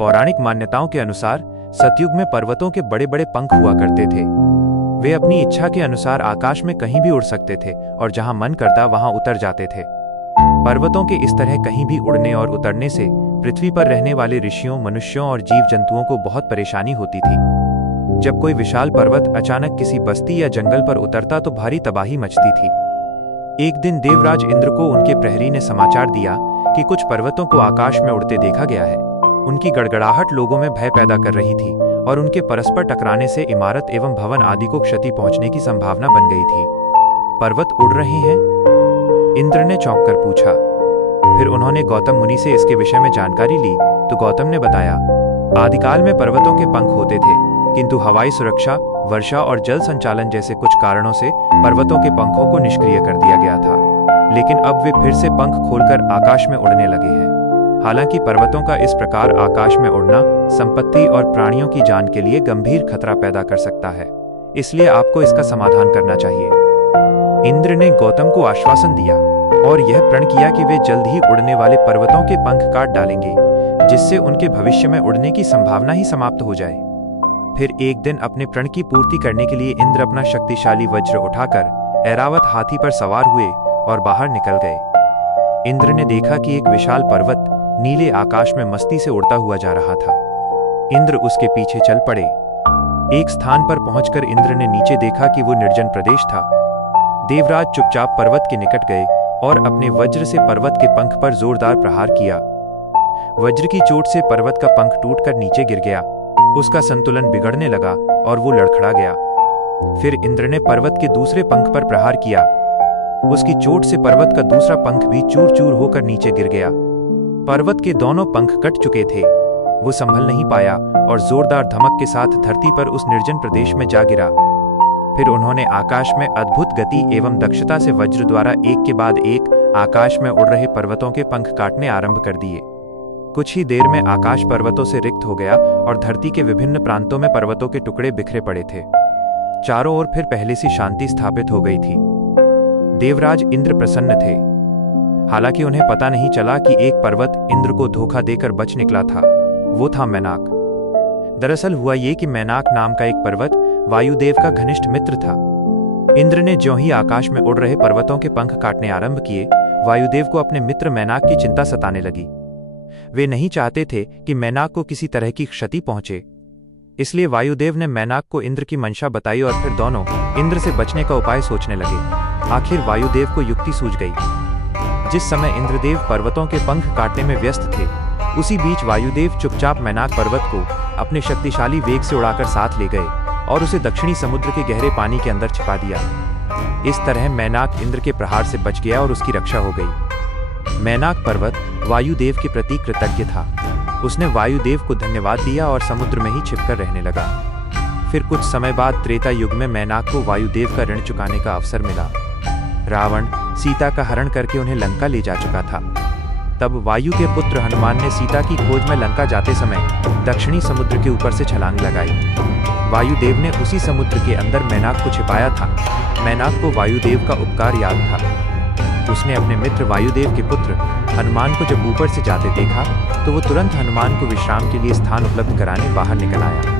पौराणिक मान्यताओं के अनुसार सतयुग में पर्वतों के बड़े बड़े पंख हुआ करते थे। वे अपनी इच्छा के अनुसार आकाश में कहीं भी उड़ सकते थे और जहां मन करता वहां उतर जाते थे। पर्वतों के इस तरह कहीं भी उड़ने और उतरने से पृथ्वी पर रहने वाले ऋषियों, मनुष्यों और जीव जंतुओं को बहुत परेशानी होती थी। जब कोई विशाल पर्वत अचानक किसी बस्ती या जंगल पर उतरता तो भारी तबाही मचती थी। एक दिन देवराज इंद्र को उनके प्रहरी ने समाचार दिया कि कुछ पर्वतों को आकाश में उड़ते देखा गया है। उनकी गड़गड़ाहट लोगों में भय पैदा कर रही थी और उनके परस्पर टकराने से इमारत एवं भवन आदि को क्षति पहुंचने की संभावना बन गई थी। पर्वत उड़ रहे हैं? इंद्र ने चौंक कर पूछा। फिर उन्होंने गौतम मुनि से इसके विषय में जानकारी ली तो गौतम ने बताया, आदिकाल में पर्वतों के पंख होते थे, किंतु हवाई सुरक्षा, वर्षा और जल संचालन जैसे कुछ कारणों से पर्वतों के पंखों को निष्क्रिय कर दिया गया था। लेकिन अब वे फिर से पंख खोलकर आकाश में उड़ने लगे हैं। हालांकि पर्वतों का इस प्रकार आकाश में उड़ना संपत्ति और प्राणियों की जान के लिए गंभीर खतरा पैदा कर सकता है, इसलिए आपको इसका समाधान करना चाहिए। इंद्र ने गौतम को आश्वासन दिया और यह प्रण किया कि वे जल्द ही उड़ने वाले पर्वतों के पंख काट डालेंगे, जिससे उनके भविष्य में उड़ने की संभावना ही समाप्त हो जाए। फिर एक दिन अपने प्रण की पूर्ति करने के लिए इंद्र अपना शक्तिशाली वज्र उठाकर ऐरावत हाथी पर सवार हुए और बाहर निकल गए। इंद्र ने देखा कि एक विशाल पर्वत नीले आकाश में मस्ती से उड़ता हुआ जा रहा था। इंद्र उसके पीछे चल पड़े। एक स्थान पर पहुंचकर इंद्र ने नीचे देखा कि वो निर्जन प्रदेश था। देवराज चुपचाप पर्वत के निकट गए और अपने वज्र से पर्वत के पंख पर जोरदार प्रहार किया। वज्र की चोट से पर्वत का पंख टूटकर नीचे गिर गया। उसका संतुलन बिगड़ने लगा और वो लड़खड़ा गया। फिर इंद्र ने पर्वत के दूसरे पंख पर प्रहार किया। उसकी चोट से पर्वत का दूसरा पंख भी चूर चूर होकर नीचे गिर गया। पर्वत के दोनों पंख कट चुके थे। वो संभल नहीं पाया और जोरदार धमक के साथ धरती पर उस निर्जन प्रदेश में जा गिरा। फिर उन्होंने आकाश में अद्भुत गति एवं दक्षता से वज्र द्वारा एक के बाद एक आकाश में उड़ रहे पर्वतों के पंख काटने आरंभ कर दिए। कुछ ही देर में आकाश पर्वतों से रिक्त हो गया और धरती के विभिन्न प्रांतों में पर्वतों के टुकड़े बिखरे पड़े थे। चारों ओर फिर पहले सी शांति स्थापित हो गई थी। देवराज इंद्र प्रसन्न थे। हालांकि उन्हें पता नहीं चला कि एक पर्वत इंद्र को धोखा देकर बच निकला था। वो था मैनाक। दरअसल हुआ ये कि मैनाक नाम का एक पर्वत वायुदेव का घनिष्ठ मित्र था। इंद्र ने ज्यों ही आकाश में उड़ रहे पर्वतों के पंख काटने आरंभ किए, वायुदेव को अपने मित्र मैनाक की चिंता सताने लगी। वे नहीं चाहते थे कि मैनाक को किसी तरह की क्षति पहुंचे, इसलिए वायुदेव ने मैनाक को इंद्र की मंशा बताई और फिर दोनों इंद्र से बचने का उपाय सोचने लगे। आखिर वायुदेव को युक्ति सूझ गई। जिस समय इंद्रदेव पर्वतों के पंख काटने में व्यस्त थे, उसी बीच वायुदेव चुपचाप मैनाक पर्वत को अपने शक्तिशाली वेग से उड़ाकर साथ ले गए और उसे दक्षिणी समुद्र के गहरे पानी के अंदर छिपा दिया। इस तरह मैनाक इंद्र के प्रहार से बच गया और उसकी रक्षा हो गई। मैनाक पर्वत वायुदेव के प्रति कृतज्ञ था। उसने वायुदेव को धन्यवाद दिया और समुद्र में ही छिपकर रहने लगा। फिर कुछ समय बाद त्रेता युग में मैनाक को वायुदेव का ऋण चुकाने का अवसर मिला। रावण सीता का हरण करके उन्हें लंका ले जा चुका था। तब वायु के पुत्र हनुमान ने सीता की खोज में लंका जाते समय दक्षिणी समुद्र के ऊपर से छलांग लगाई। वायुदेव ने उसी समुद्र के अंदर मैनाक को छिपाया था। मैनाक को वायुदेव का उपकार याद था। उसने अपने मित्र वायुदेव के पुत्र हनुमान को जब ऊपर से जाते देखा तो वो तुरंत हनुमान को विश्राम के लिए स्थान उपलब्ध कराने बाहर निकल आया।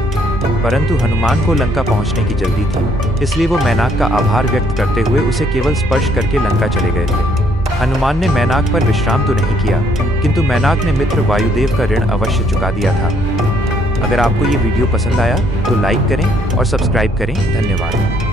परंतु हनुमान को लंका पहुंचने की जल्दी थी, इसलिए वो मैनाक का आभार व्यक्त करते हुए उसे केवल स्पर्श करके लंका चले गए थे। हनुमान ने मैनाक पर विश्राम तो नहीं किया, किंतु मैनाक ने मित्र वायुदेव का ऋण अवश्य चुका दिया था। अगर आपको ये वीडियो पसंद आया तो लाइक करें और सब्सक्राइब करें। धन्यवाद।